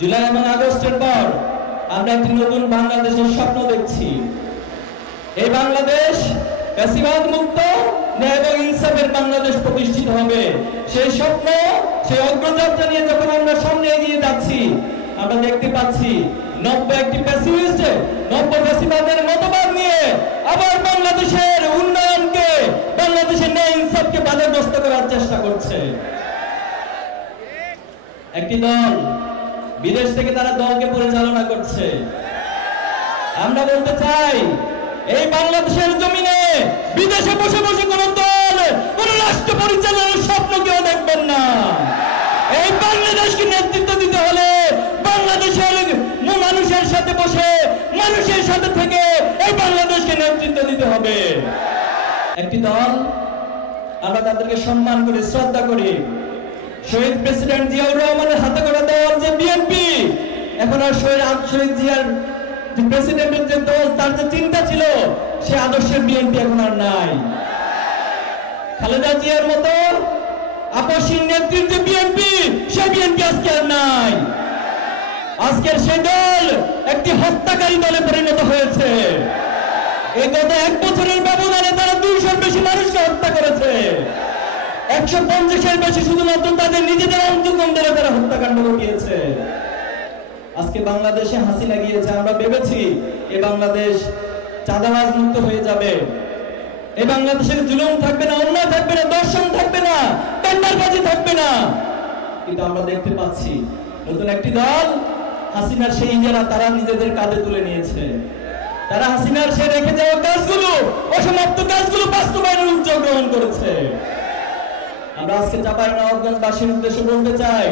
জুলাই এবং আগস্টের পর আমরা একটি নতুন বাংলাদেশের স্বপ্ন দেখছি। এই বাংলাদেশ ফ্যাসিবাদ মুক্ত, ন্যায় এবং ইনসাফের বাংলাদেশ প্রতিষ্ঠিত হবে। সেই স্বপ্ন, সেই অগ্রযাত্রা নিয়ে যখন আমরা সামনে এগিয়ে যাচ্ছি, আমরা দেখতে পাচ্ছি নব্য একটি ফ্যাসিস্ট, নব্য ফ্যাসিবাদের মতবাদ নিয়ে আবার বাংলাদেশের উন্নয়নকে, বাংলাদেশের ন্যায় ইনসাফকে বাধাগ্রস্ত করার চেষ্টা করছে। একটি দল বিদেশ থেকে তারা দলকে পরিচালনা করছে। আমরা বলতে চাই, এই বাংলাদেশের জমিনে বিদেশে বসে বসে কোন দল, কোন রাষ্ট্র পরিচালনার স্বপ্ন কেউ দেখবেন না। এই বাংলাদেশকে নেতৃত্ব দিতে হলে বাংলাদেশের মানুষের সাথে বসে, মানুষের সাথে থেকে এই বাংলাদেশকে নেতৃত্ব দিতে হবে। একটি দল, আমরা তাদেরকে সম্মান করি, শ্রদ্ধা করি। শহীদ প্রেসিডেন্ট জিয়াউর রহমানের হাতে গড়া দল যে বিএনপি, এখন আর শহীদ জিয়ার প্রেসিডেন্টের যে দল, তার যে চিন্তা ছিল, সে আদর্শের বিএনপি এখন আর নাই। খালেদা জিয়ার মতো আপসীন নেত্রীর যে বিএনপি, সে বিএনপি আজকে আর নাই। আজকের সেই দল একটি হত্যাকারী দলে পরিণত হয়েছে। এই গত 1 বছরের ব্যবধানে তারা 200-র বেশি মানুষকে হত্যা করেছে। 150-এর বেশি শুধুমাত্র তাদের নিজেদের অন্তর্গণদের তারা হত্যাকাণ্ড ঘটিয়েছে। আজকে বাংলাদেশে হাসিনা গিয়েছে, আমরা ভেবেছি এই বাংলাদেশ চাঁদাবাজ মুক্ত হয়ে যাবে, এই বাংলাদেশের জুলুম থাকবে না, অন্যায় থাকবে না, দর্শন থাকবে না, টেন্ডারবাজি থাকবে না। কিন্তু আমরা দেখতে পাচ্ছি নতুন একটি দল, হাসিনার সেই ইজারা তারা নিজেদের কাঁধে তুলে নিয়েছে। তারা হাসিনার সে রেখে যাওয়া কাজগুলো, অসমাপ্ত কাজগুলো বাস্তবায়নের উদ্যোগ গ্রহণ করেছে। আমরা আজকে চাঁপাইনবাবগঞ্জবাসীর উদ্দেশ্যে বলতে চাই,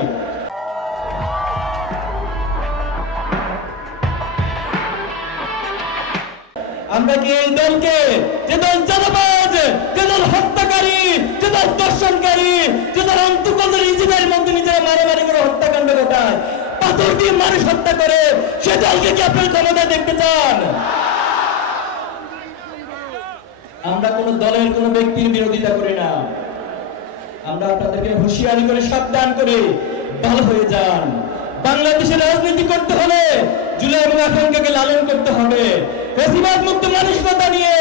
আমরা কি এই দলকে, যে দল চাঁদাবাজ, যে দল হত্যাকারী, যে দল দর্শনকারী, যে দল অন্তর্গতের নিজেদের মধ্যে নিজেরা মারামারি করে হত্যাকাণ্ড ঘটায়, পাথর দিয়ে মানুষ হত্যা করে, সে দলকে কি আপনার ক্ষমতা দেখতে চান? আমরা কোন দলের, কোন ব্যক্তির বিরোধিতা করি না। আমরা আপনাদেরকে হুঁশিয়ারি করে সাবধান করে ভালো হয়ে যান। বাংলাদেশের রাজনীতি করতে হলে জুলাই এবং আকাঙ্ক্ষাকে লালন করতে হবে। ফ্যাসিবাদ মুক্ত মানসিকতা নিয়ে,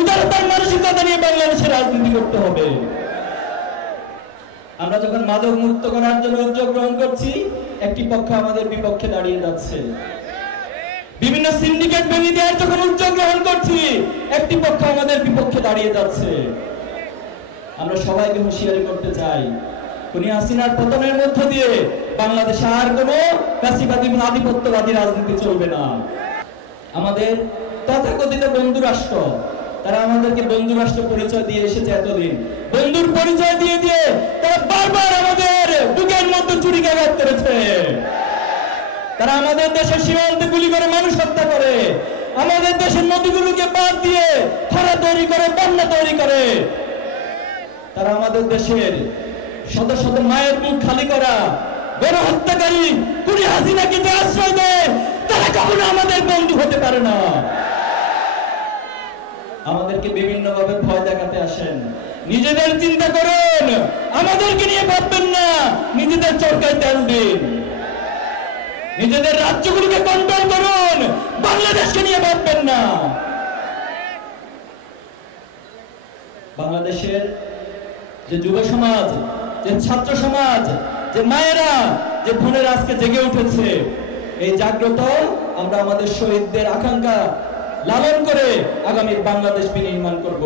উদারতার মানসিকতা নিয়ে বাংলাদেশের রাজনীতি করতে হবে। আমরা যখন মাদক মুক্ত করার জন্য উদ্যোগ গ্রহণ করছি, একটি পক্ষ আমাদের বিপক্ষে দাঁড়িয়ে যাচ্ছে। বিভিন্ন সিন্ডিকেট ভেঙে দেওয়ার যখন উদ্যোগ গ্রহণ করছি, একটি পক্ষ আমাদের বিপক্ষে দাঁড়িয়ে যাচ্ছে। আমরা সবাইকে হুঁশিয়ারি করতে চাই, খুনি হাসিনার পতনের মধ্য দিয়ে বাংলাদেশে আর কোনো ফ্যাসিবাদী আধিপত্যবাদী রাজনীতি চলবে না। আমাদের তথাকথিত বন্ধু রাষ্ট্র, তারা আমাদেরকে বন্ধু রাষ্ট্র পরিচয় দিয়ে এসেছে এতদিন। বন্ধুর পরিচয় দিয়ে দিয়ে তারা বারবার আমাদের বুকের মধ্যে ছুরিকাঘাত করেছে। তারা আমাদের দেশের সীমান্তে গুলি করে মানুষ হত্যা করে, আমাদের দেশের নদীগুলোকে বাদ দিয়ে খরা তৈরি করে, বন্যা তৈরি করে। তারা আমাদের দেশের শত শত মায়ের মুখ খালি করা গণহত্যাকারী খুনি হাসিনাকে যে আশ্রয় দেয়, তারা কখনো আমাদের বন্ধু হতে পারে না। আমাদেরকে বিভিন্ন ভাবে ভয় দেখাতে আসেন। নিজেদের চিন্তা করুন, আমাদেরকে নিয়ে ভাববেন না। নিজেদের চরকায় তেল দিন, নিজেদের রাজ্যগুলোকে কন্ট্রোল করুন, বাংলাদেশকে নিয়ে ভাববেন না। বাংলাদেশের যে যুব সমাজ, যে ছাত্র সমাজ, যে মায়েরা, যে বোনেরা আজকে জেগে উঠেছে, এই জাগ্রত আমরা আমাদের শহীদদের আকাঙ্ক্ষা লালন করে আগামী বাংলাদেশ বিনির্মাণ করব।